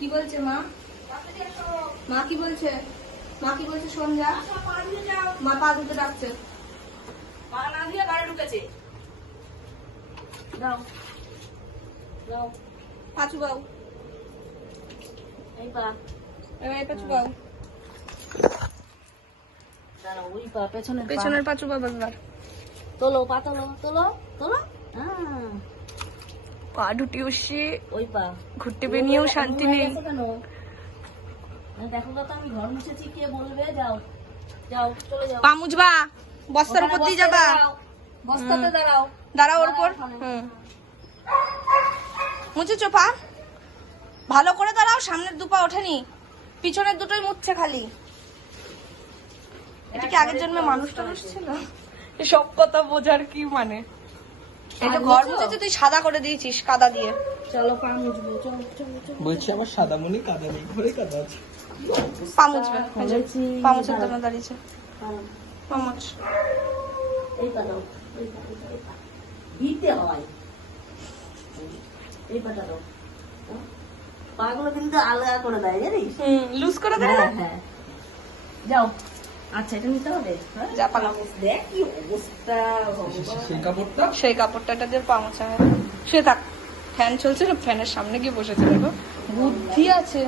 কি বলছে মা? মা কি বলছে? মা কি বলছে? সন্ধ্যা মা পা ধুতে ডাকছে। পা না দিয়ে গাড়ি ঢুকেছে। দাও দাও পাঁচু বাউ, এই পা এবার এই পাঁচু বাউ, দাঁড়াও ওই পা পেছনের পা। পেছনের পাঁচু বাউ একবার। তোলো পা তোলো তোলো তোলো। হ্যাঁ পা দুটি উঠছে, ওই পা ঘুরতে বেরিয়েও শান্তি নেই। কেন দেখো তো আমি ঘর মুছেছি, কে বলবে? যাও যাও চলে যাও। পা মুছবা, বস্তার উপর দিয়ে যাবা। বস্তাতে দাঁড়াও। দাঁড়াও ওর উপর। মুছেছো পা? ভালো করে দাঁড়াও, সামনের দুপা ওঠেনি, পিছনের দুটোই মুছছে খালি। এটা কি আগের জন্মে মানুষ টানুষ ছিল? সব কথা বোঝার কি মানে? এটা ঘর মুছেছে, তুই সাদা করে দিয়েছিস কাদা দিয়ে। চলো পা মুছবো, চলো চলো চলো। বলছি আমার সাদা মনি কাদা নেই, ঘরে কাদা আছে। পা মুছবে, পা মুছার জন্য দাঁড়িয়েছে। পা মুছ। এই পা দাও, এই পা, এই পা দিতে হয়। এই পাটা দাও। পাগুলো কিন্তু আলগা করে দেয় জানিস? লুজ করে দেয় না? হ্যাঁ হ্যাঁ যাও। আচ্ছা এটা নিতে হবে। যা পালাম। দেখ কি অবস্থা সেই কাপড়টা সেই কাপড়টা এটা দিয়ে পা মোছা হয়। শুয়ে থাক, ফ্যান চলছে না, ফ্যানের সামনে গিয়ে বসেছে। দেখো বুদ্ধি আছে।